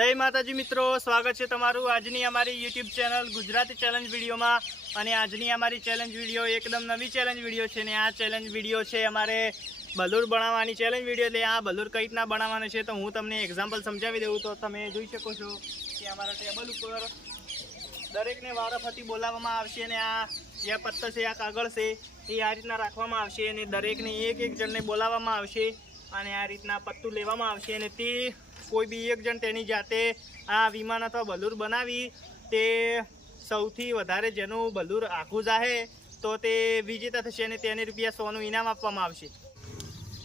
જય માતાજી મિત્રો, સ્વાગત છે તમારું આજની અમારી યુટ્યુબ ચેનલ ગુજરાતી ચેલેન્જ વિડીયોમાં. અને આજની અમારી ચેલેન્જ વીડિયો એકદમ નવી ચેલેન્જ વીડિયો છે ને આ ચેલેન્જ વીડિયો છે અમારે બલૂર બનાવવાની ચેલેન્જ વીડિયો, એટલે આ બલૂર કઈ રીતના બનાવવાનું છે તો હું તમને એક્ઝામ્પલ સમજાવી દઉં તો તમે જોઈ શકો છો કે અમારા ટેબલ ઉપર દરેકને વારાફરતી બોલાવવામાં આવશે અને આ જે પત્તર છે, આ કાગળ છે, એ આ રીતના રાખવામાં આવશે અને દરેકને એક એક જણને બોલાવવામાં આવશે. અને આ રીતના પત્તું લેવામાં આવશે અને તે કોઈ બી એક જણ તેની જાતે આ વિમાન અથવા બલૂર બનાવી તે સૌથી વધારે જેનું બલૂર આખું જાહે તો તે વિજેતા થશે અને તેને રૂપિયા સોનું ઇનામ આપવામાં આવશે.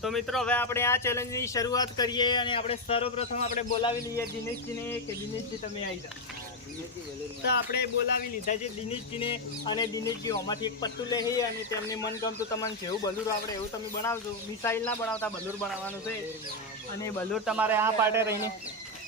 તો મિત્રો, હવે આપણે આ ચેલેન્જની શરૂઆત કરીએ અને આપણે સર્વપ્રથમ આપણે બોલાવી લઈએ દિનેશજીને કે દિનેશજી તમે આવી જાઓ. તો આપણે બોલાવી લીધા છે દિનેશજીને અને દિનેશજી આમાંથી એક પત્તું લે છે અને તેમને મનગમતું તમને જેવું બલૂર આવડે એવું તમે બનાવજો. મિસાઇલ ના બનાવતા બલૂર બનાવવાનું છે. અને બલૂર તમારે આ પાટે રહીને,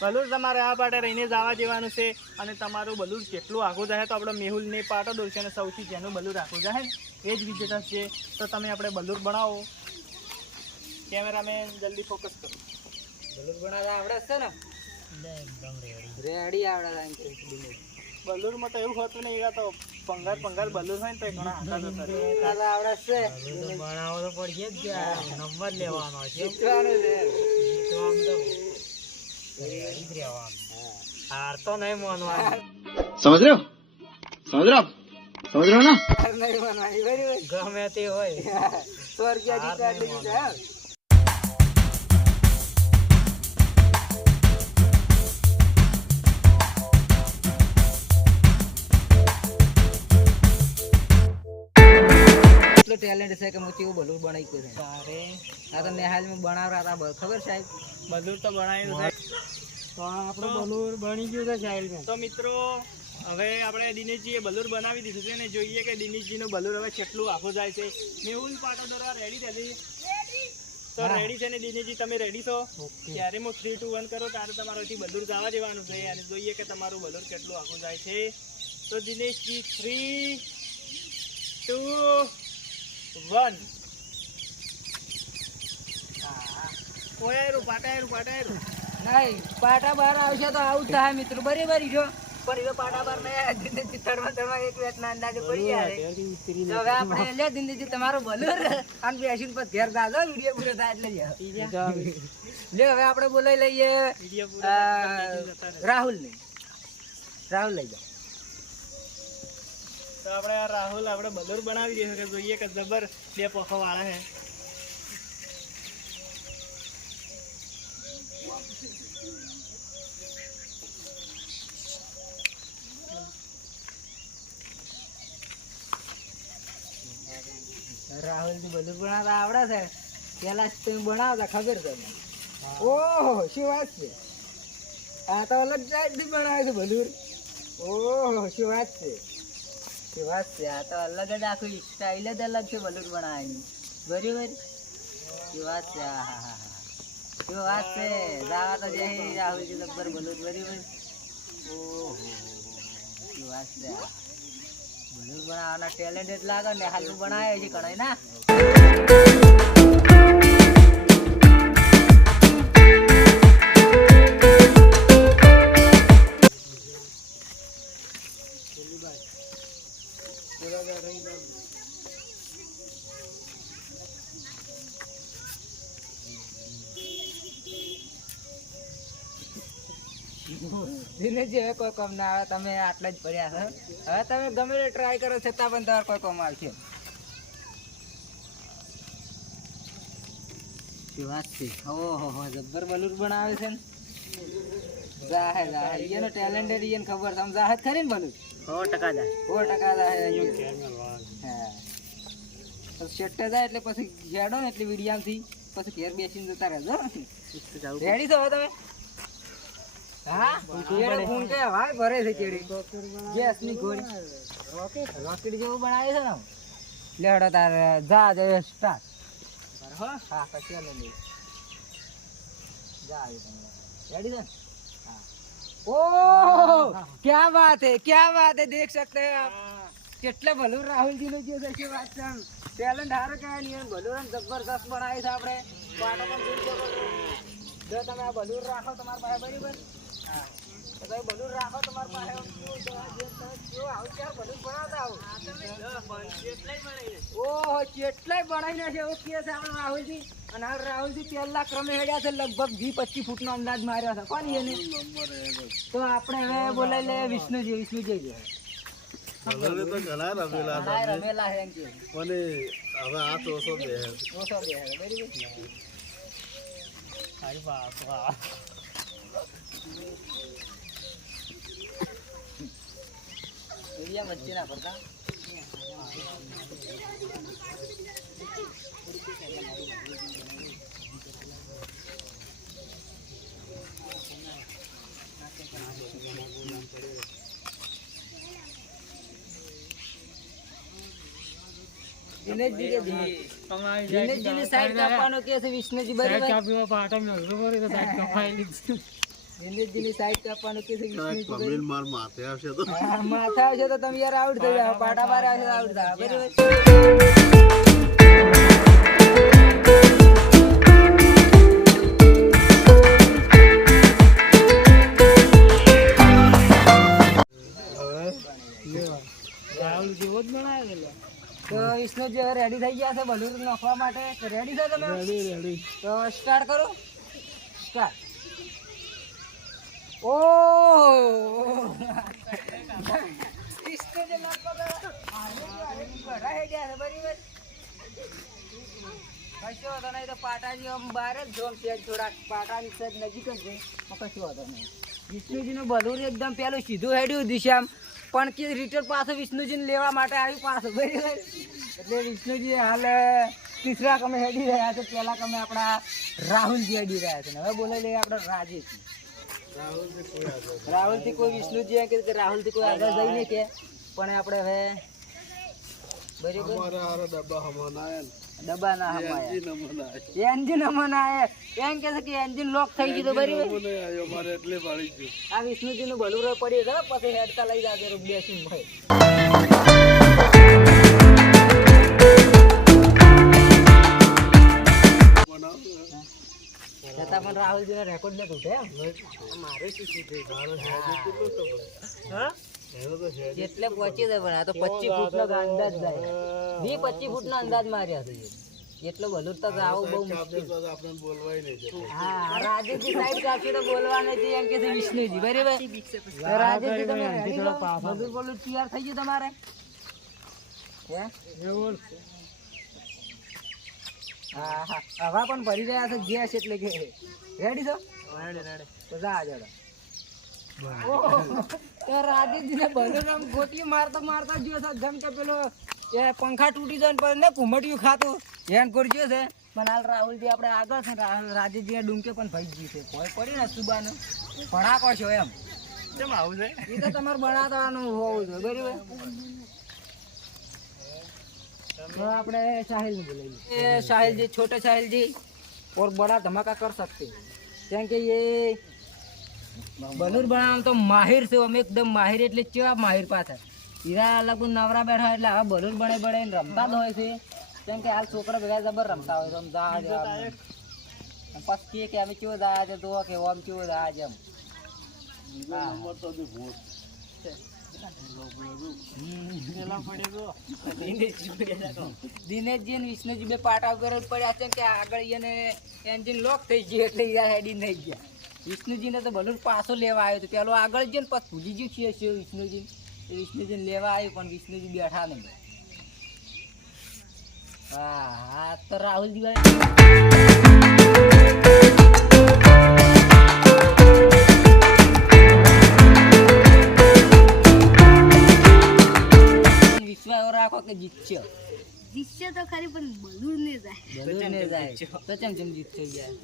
બલૂર તમારે આ પાટે રહીને જવા જેવાનું છે અને તમારું બલૂર કેટલું આખું જાય તો આપણે મેહુલને પાટો દોરશે અને સૌથી જેનું બલૂર આખું જાય એ જ વિજેતા છે. તો તમે આપણે બલૂર બનાવો. કેમેરામેન, જલ્દી ફોકસ કરો. બલૂર બનાવતા આવડે છે ને? રેડી આવડે અંકિતમાં તો એવું હોતું નહીં તો પંગાર પંગાર બલૂર હોય ને તો ઘણા હાથા આવડે છે. બનાવો તો પડીએ જ નંબર લેવાનો છે. હાર તો નહીં માનવાનું. સમજ રહ્યો? સમજ રહ્યો? સમજ રહ્યો ને? નહીં ગમે તે હોય. સ્વર્ગીય જીતા ટેલેન્ટ છે કે હું કેવું બનાવી ગયો છે? આ તો નેહાલમાં બનાવરા હતા ખબર સાહેબ? બલૂર તો બનાવ્યું છે. તો આપણું બલૂન બની ગયું છે સાહેબ. તો મિત્રો હવે આપણે દિનેશજીએ બલૂર બનાવી દીધું છે ને જોઈએ કે દિનેશજીનું બલૂર હવે કેટલું આખું જાય છે. મેહુલ પાટો દરવા રેડી થતી તો રેડી છે ને દિનેશજી તમે રેડી છો? ત્યારે હું થ્રી ટુ વન કરો ત્યારે તમારાથી બલૂર જવા દેવાનું છે. અને જોઈએ કે તમારું બલૂર કેટલું આખું જાય છે. તો દિનેશજી થ્રી ટુ વન. ઓયારું પાટાયરું પાટાયરું નહીં પાટા બહાર આવશે તો આવું જ થાય મિત્રો બરાબર જો. પણ એ તો પાટા બાર નહીં આવ્યા. જિંદગી તળમાં તળમાં એક વેચના અંદાજે પડી જાય. હવે આપણે લે જિંદગી તમારો બલૂર. અને બેસીને પછી ઘેર દાદો વીડિયો પૂરો થાય એટલે જ. લે હવે આપણે બોલાવી લઈએ. રાહુલ ને રાહુલ લઈ જાઓ. તો આપણે આ રાહુલ આપણે બલૂર બનાવી દઈએ કે જોઈએ કે જબર બે પખો વાળા હે રાહુલથી બધું બનાવતા આવડે છે. પેલા જ તમે બનાવતા ખબર છે ઓહો શું વાત છે? આ તો અલગ જાતથી બનાવે છે ભલુર ઓહો શું વાત છે? શું વાત છે, આ તો અલગ જ આખું સ્ટાઇલ જ અલગ છે ભલુર બનાવવાની બરાબર? કે વાત છે હા હા હા. શું વાત છે જાવા તો જય રાહુલજી લગભગ ભલુર બરાબર? ઓહો શું વાત છે, આ. બનાવવાના ટેલેન્ટ જ લાગે ને હાલું બનાવે છે કણાય ના? દિનેશજી હવે કોઈ કામ ના આવે તમે આટલા જ પડ્યા છો. હવે તમે ગમે તે ટ્રાય કરો છતાં પણ તમારે કોઈ કામ આવશે વાત છે? ઓહો જબ્બર બલૂર બનાવે છે ને. જાહે જાહે એનો ટેલેન્ટેડ એને ખબર. છે આમ ખરી ને બલૂર જાય હા. શેટ્ટે જાય એટલે પછી હેડો ને એટલે વિડીયામથી. પછી ઘેર બેસીને જતા રહેજો. રેડી છો તમે? હા કેળે ફોન કે ભાઈ ભરે છે કેળી ગેસ ની ગોળી રોકેટ રોકેટ જેવું બનાવે છે ને આમ. લે હડો તાર જા જય સ્ટાર્ટ હા હા પછી ચાલો લે જા આવી તમે રેડી છે ને હા ઓહ क्या बात है क्या बात है देख सकते हैं आप કેટલે ભલું રાહુલજી નું જે છે શું વાત છે ટેલેન્ટ હારો કહેવાય નહીં ભલું આમ જબરદસ્ત બનાવી છે આપણે પાટો પણ જોઈ શકો છો. જો તમે આ ભલું રાખો તમારા પાસે બરાબર પાસે છે, એવું કે છે આપણે રાહુલજી અને આ રાહુલજી પહેલા ક્રમે હેડ્યા છે લગભગ વીસ પચીસ ફૂટનો અંદાજ માર્યો છે કોણ એને તો આપણે હવે બોલાવી લે વિષ્ણુજી વિષ્ણુજી રમેલા હવે આ તો ઓછો બે ઓછો બે બરાબર. એરિયા વચ્ચે ના પડતા? દિનેશજી. સાઈડ કાપવાનો કે છે વિષ્ણુજી બરાબર. દિનેશજીની સાઈડ કાપવાનો કે છે વિષ્ણુજી બરાબર કમીન માર માથે આવશે તો. હા, આવશે તો તમે યાર આઉટ થઈ જાવ પાટા બાર આવશે આઉટ તો રેડી થઈ ગયા છે બલૂર નાખવા માટે. તો રેડી થાય તમે? તો સ્ટાર્ટ કરો. સ્ટાર્ટ ઓ છે કશો વાંધો નહીં તો પાટાજી આમ બહાર જ જો આમ થોડાક પાટાની સેજ નજીક જ છે કશો નહીં વિષ્ણુજીનું બધું એકદમ પેલું સીધું હેડ્યું દિશામ પણ કે રિટર્ન પાછું વિષ્ણુજીને લેવા માટે આવ્યું પાછું બરાબર એટલે વિષ્ણુજી હાલ તીસરા કમે હેડી રહ્યા છે પહેલાં કમે આપણા રાહુલજી હેડી રહ્યા છે હવે બોલે લઈએ આપણે રાજેશજી રાહુલથી કોઈ વિષ્ણુજી એમ કે કે રાહુલથી કોઈ આગળ જઈ નહીં કે. પણ આપણે હવે બરાબર. ડબ્બા હમણાં ડબ્બા ના હમાયા એન્જિન હમણાં આયા. એમ કે છે કે એન્જિન લોક થઈ ગયું બરાબર. મારે એટલે ગયું. આ વિષ્ણુજી નું ભલું પડ્યું છે પછી હેડતા લઈ જાજે બેસીને ભાઈ. છતાં રાહુલજી નો રેકોર્ડ ને તૂટે મારે શું શું એટલે પહોંચી દે પણ આ તો પચીસ ફૂટ નો અંદાજ થાય. વી પચીસ ફૂટ નો અંદાજ માર્યા છે. એટલો બધું તો આવું બહુ કાપી મુશ્કેલ. તો બોલવાય નહીં હા રાજેશજી સાઈડ કાપી તો બોલવાનું છે એમ કે છે વિષ્ણુજી. બરાબર? રાજેશજી તમે બધું બોલું તૈયાર થઈ ગયું તમારે? હે? હા હા. હવા પણ ભરી રહ્યા છે ગેસ એટલે કે. રેડી છો રેડી રેડી તો જા જડો તો રાજેશજીને ભલે આમ ગોટી મારતા મારતા જ્યો છે જેમ કે પેલો એ પંખા તૂટી જાય ને પછી ને કુમટિયું ખાતું હેન કરજો છે પણ હાલ રાહુલજી આપણે આગળ છે રાહુલ રાજેશજીને ડુંકે પણ ભાઈ ગયું છે ભય પડી ને સુબાનું ભણાકો છો એમ કેમ આવું છે એ તો તમારે બનાવવાનું હોવું જોઈએ બરાબર तो આપણે સાહિલ ને બોલાવીએ ये साहिल जी छोटे साहिल जी और बड़ा धमाका कर सकते हैं કેમ કે એ બનુર બનાવવા તો માહિર છું, અમે એકદમ માહિર એટલે કેવા માહિર પાછળ હીરા અલગ નવરા બેઠા એટલે હવે બનુર બને બને રમતા જ હોય છે. કેમ કે હાલ છોકરા ભેગા જબર રમતા હોય, રમતા પછી કે અમે કેવો જાય છે, તો કે આમ કેવો જાય છે એમ. નંબર તો વિષ્ણુજી બે પાટા પડ્યા છે કે આગળ એને લોક થઈ ગયું એટલે નહીં ગયા વિષ્ણુજીને તો ભલું પાછો લેવા આવ્યો હતો પેલો આગળ ગયો ને પછી ભૂલી ગયું છે છે વિષ્ણુજી. વિષ્ણુજીને લેવા આવ્યો, પણ વિષ્ણુજી બેઠા નહીં. હા હા, તો રાહુલજી ભાઈ. રાખો કે જીતશે? જીતશે તો ખરી પણ બલૂર ને જાય. ભલું ને જાય તો ચમ ચમ જીતશે યાર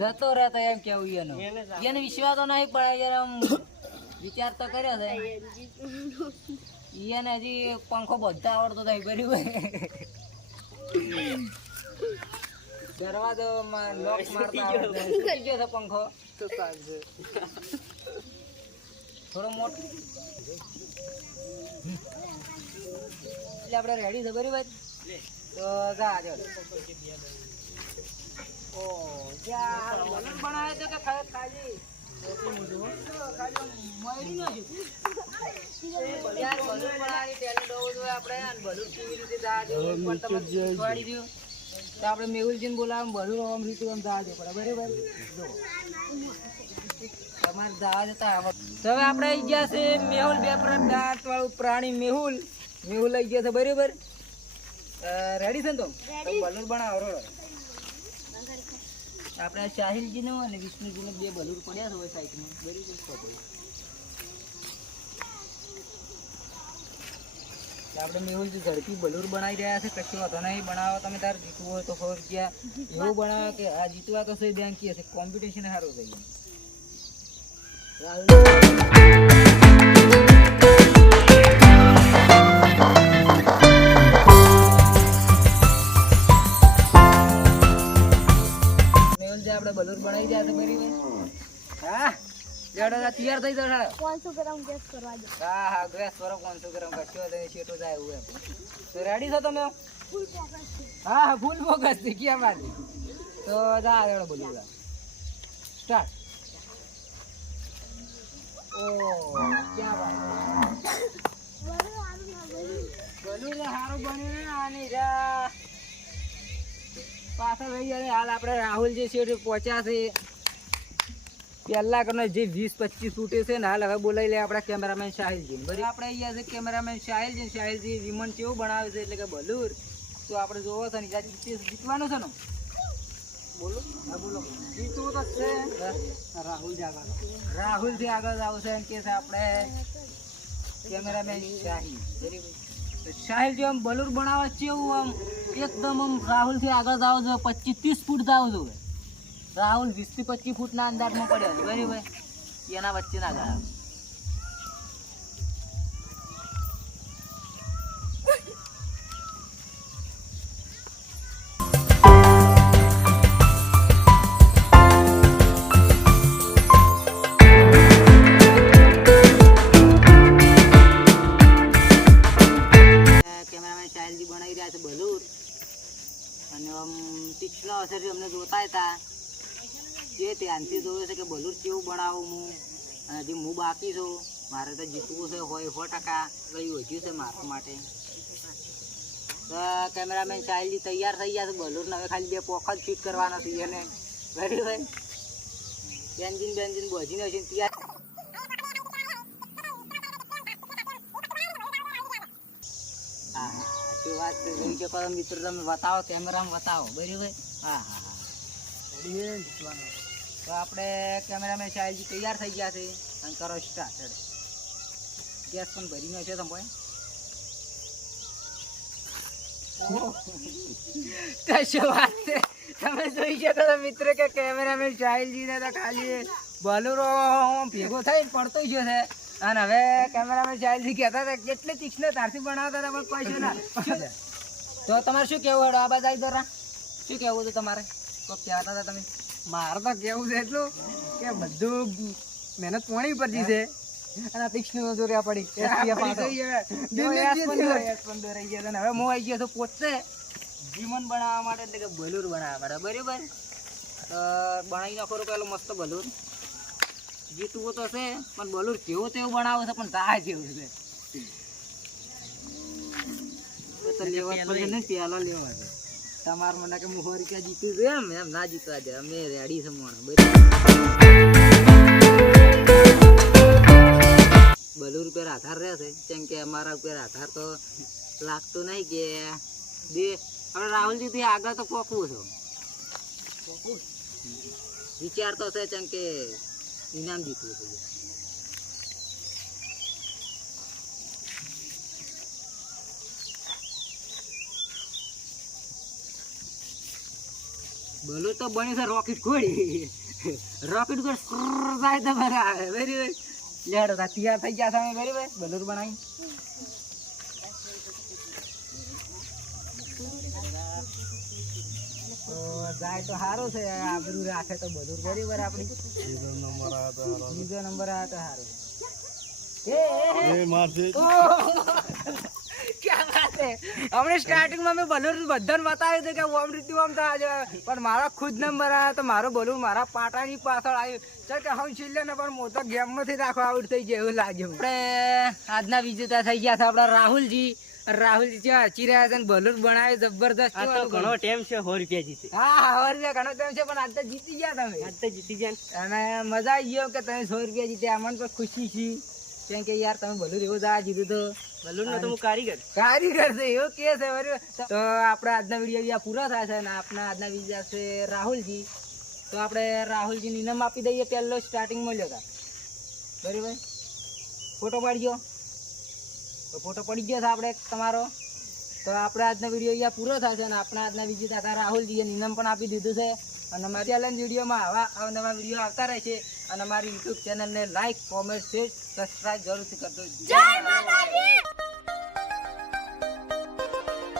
આ તો કદાચ જતો એમ કેવું એનો? એને વિશ્વાસ તો નહીં પડે યાર આમ વિચાર તો કર્યો છે. એને હજી પંખો બધા આવડતો નહીં કર્યું દરવાજો લોક મારતા આવડતો ગયો છે પંખો. થોડો મોટો એટલે આપણે રેડી છે બરાબર તો જા જો ઓહ, જ્યાં આ બલૂન બનાવે છે કે ખાલી ખાલી મળી ન છે. યાર, બલૂન બનાવવાની talent હોવું જોઈએ આપણે. અને બલૂન કેવી રીતે જવા દેવું એ પણ તમે શીખવાડી દ્યો. તો આપણે મેહુલજીને બોલાવો બલૂન આમ રીતે આમ દેવું પડે બરાબર તમારે દાવા આવડે. તો હવે આપણે આવી ગયા છે મેહુલ બે દાંત વાળું પ્રાણી મેહુલ. મેહુલ આવી ગયા છે બરાબર? રેડી છે ને તો? બલૂર બનાવો આપણે સાહિલજીનું અને વિષ્ણુજીનું બે બલૂર પડ્યા છે હોય સાઈડમાં. બરાબર આપણે મેહુલજી ઝડપી બલૂર બનાવી રહ્યા છે. કશું વાંધો નહીં બનાવો. તમે તાર જીતવું હોય તો ખબર ગયા એવું બનાવો કે આ જીતવા તો સહી કહે છે. કોમ્પિટિશન સારું થઈ ગયું. આપણે બલૂર બનાવી રહ્યા છે બરી હા લેડો તા તૈયાર થઈ જશે. પાંચસો ગ્રામ ગેસ કરવા દે. હા હા ગેસ પર પાંચસો ગ્રામ. કશો તો શેટો જાય એવું એમ. તો રેડી છો તમે? ફૂલ ફોકસ હા હા ફૂલ ફોકસથી ક્યાં વાત? તો જા રેડો બલૂર સ્ટાર્ટ ઓ ક્યાં વાત બરોબર આનું ના બન્યું. બોલું તો સારું બન્યું ને આની રા હાલ આપણે રાહુલ જે શેઠ પહોંચ્યા છે પહેલા કરનો જે વીસ પચીસ ફૂટે છે ને હાલ હવે બોલાવી લે આપણા કેમેરામેન સાહિલજી બરાબર આપણે અહીંયા છે કેમેરામેન સાહિલજી સાહિલજી વિમન કેવું બનાવે છે એટલે કે બલૂર તો આપણે જોવો છે ને જીતવાનું છે ને બોલો? હા બોલો. તો છે. રાહુલથી આગળ રાહુલથી આગળ આવશે એમ કે છે આપણે કેમેરામેન શાહિલ તો સાહિલ જો આમ બલૂર બનાવવા એવું આમ એકદમ આમ રાહુલથી આગળ જાવ છો પચીસ ત્રીસ ફૂટ જાવ છો રાહુલ વીસથી પચીસ ફૂટના અંદાજમાં પડ્યો છે. બરાબર? એના વચ્ચે ના બનાવી રહ્યા છે બલૂર અને આમ તીક્ષ્ણ અસરથી અમને જોતા હતા. જે ધ્યાનથી જોયું છે કે બલૂર કેવું બનાવું હું. અને હજી હું બાકી છું. મારે તો જીતવું છે, હોય સો ટકા. કઈ વધ્યું છે મારા માટે. તો કેમેરામેન ચાઇલ્ડ તૈયાર થઈ ગયા છે બલૂરને હવે ખાલી બે પોખત ફિટ કરવાના છે એને. બરાબર? બેન્જિન બેન્જિન બોજીને છે તૈયાર હા વાત છે? જોઈ શકો છો મિત્રો તમે બતાવો કેમેરામાં બતાવો. બરાબર? હા હા હા. તો આપણે કેમેરામેન સાહેબજી તૈયાર થઈ ગયા છે. અને કરો સ્ટાર્ટ ગેસ પણ ભરીનો છે તમે કશો વાત છે તમે જોઈ શકો છો મિત્રો કે કેમેરામેન સાહિલજીને તો ખાલી બલુરો ભેગો થઈને પડતો ગયો છે. અને હવે કેમેરામેન સાહિલજી કહેતા હતા કેટલી તીક્ષ્ણ તારથી બનાવતા હતા પણ કોઈ શું ના તો તમારે શું કેવું હેડો? આ બાજુ આવી દોરા શું કેવું હતું તમારે? તો કહેતા હતા તમે. મારે તો કેવું છે એટલું કે બધું મહેનત પોણી પરથી છે. અને તીક્ષ્ણ દોર્યા પડી. હવે. હું આવી ગયો છું પોતે જીવન બનાવવા માટે એટલે કે બલૂર બનાવવા માટે. બરાબર? તો બનાવી નાખો પેલું મસ્ત બલૂર જીતવું તો છે પણ બોલું કેવું તેવું બનાવે છે પણ તા જેવું છે. તો લેવા જ ને પેલો લેવા છે. તમાર મને કે હું હોરી જીતું છે એમ એમ ના જીતવા દે અમે રેડી છે મોણ બલૂર આધાર આધાર રહેશે કેમ કે અમારા ઉપર આધાર તો લાગતો નહીં કે બે. હવે રાહુલજી થી આગળ તો પોકવું છું. વિચાર તો છે કેમ કે ઇનામ જીતવું છે બલૂર તો બની છે રોકેટ ઘોડી. રોકેટ ઘોડ જાય તમારે. બરાબર લેડો તૈયાર થઈ ગયા સામે બરાબર બલૂર બનાવી. જાય તો સારો છે આબરૂ રાખે તો બધું બરાબર આપણી બીજો નંબર આવે તો સારો એ, એ, એ. એ મારથી ક્યાં વાત છે હમણાં સ્ટાર્ટિંગમાં મેં બલૂન બધાને બતાવ્યું હતું કે ઓમ રીતે ઓમ તો પણ મારા ખુદ નંબર આવ્યો તો મારો બલૂન મારા પાટાની પાછળ આવ્યું. ચાલ કે હું છેલ્લે ને પણ તો ગેમમાંથી રાખો આઉટ થઈ ગયો એવું લાગ્યું. આપણે આજના વિજેતા થઈ ગયા છે આપણા રાહુલજી. રાહુલજી જે હચી રહ્યા છે ને બલૂન બનાવ્યું જબરદસ્ત આ તો ઘણો ટાઈમ છે સો રૂપિયા જીતે. હા હા રૂપિયા ઘણો ટાઈમ છે પણ આજ તો જીતી ગયા તમે. આજ તો જીતી ગયા અને મજા આવી ગયો કે તમે સો રૂપિયા જીત્યા મને તો ખુશી છે. કેમ કે યાર તમે બલૂન એવો દા જીધું તો. બલૂન નો તો હું કારીગર. કારીગર છે એવું કે છે તો આપણે આજના વીડિયો પૂરા થાય છે અને આપણા આજના બીજા છે રાહુલજી. તો આપણે રાહુલજી ઇનામ આપી દઈએ પહેલો સ્ટાર્ટિંગ મળ્યો હતા બરાબર? ફોટો પાડજો. તો ફોટો પડી ગયો છે આપણે તમારો. તો આપણે આજનો વીડિયો અહીંયા પૂરો છે અને આપણા આજના બીજી દાદા રાહુલજીએ નિનમ પણ આપી દીધું છે. અને અમારી ચેલેન્જ વિડીયોમાં આવા અવનવા વીડિયો આવતા રહે છે. અને અમારી યુટ્યુબ ચેનલને લાઇક કોમેન્ટ શેર સબસ્ક્રાઈબ જરૂરથી કરજો. જય માતાજી!